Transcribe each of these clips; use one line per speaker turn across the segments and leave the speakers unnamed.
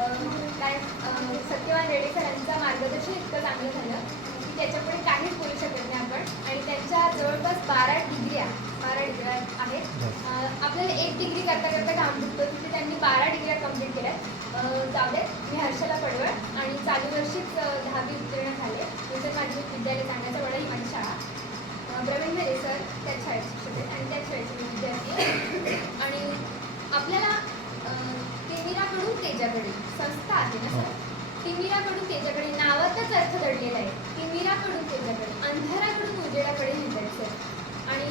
काय सत्यवान रेडेकर यांचा मार्गदर्शन इतकं चांगलं झालं की त्याच्यापुढे काहीच बोलू शकत नाही आपण. आणि त्यांच्या जवळपास बारा डिग्री बारा डिग्री आहेत. आपल्याला एक डिग्री करता करता घाम दुखतो. तिथे त्यांनी बारा डिग्र्या कंप्लीट केल्यात. जाऊ दे मी हर्षला पडवळ आणि तेजाकडे संस्था आहे ना सर? तिमिराकडून तेजाकडे नावाचाच अर्थ दडलेला आहे. तिमिराकडून तेजाकडे अंधाराकडून उजेडाकडे म्हणतात आणि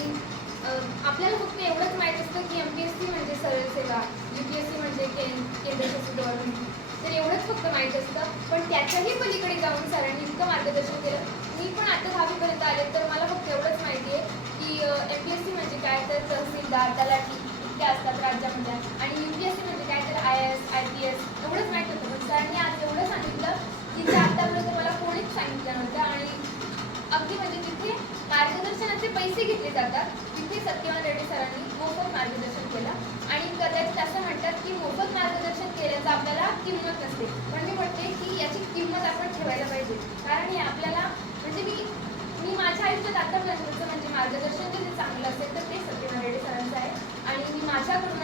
अं, आपल्याला फक्त एवढंच माहीत असतं की एम पी एस सी म्हणजे सरळ सेवा यू पी एस सी म्हणजे कें केंद्रशासित गव्हर्नमेंट. तर एवढंच फक्त माहीत असतं. पण त्याच्याही पलीकडे जाऊन सरांनी इतकं मार्गदर्शन केलं. मी पण आता दहावीपर्यंत आले तर मला फक्त एवढंच माहिती आहे की एम पी एस सी म्हणजे काय? तर तहसीलदार तलाठी इतके असतात राज्यामध्ये सांगितल्या सांगितलं आणि अगदी म्हणजे तिथे मार्गदर्शनाचे पैसे घेतले जातात. तिथे सत्यवान रेड्डी सरांनी मोफत मार्गदर्शन केलं. आणि कदाचित असं म्हणतात की मोफत मार्गदर्शन केल्याचं आपल्याला किंमत नसते. पण मी म्हणते की याची किंमत आपण ठेवायला पाहिजे. कारण हे आपल्याला म्हणजे मी मी माझ्या आयुष्यात आतापर्यंतचं म्हणजे मार्गदर्शन जे चांगलं असेल तर ते सत्यवान रेड्डी सरांचं आहे. आणि मी माझ्याकडून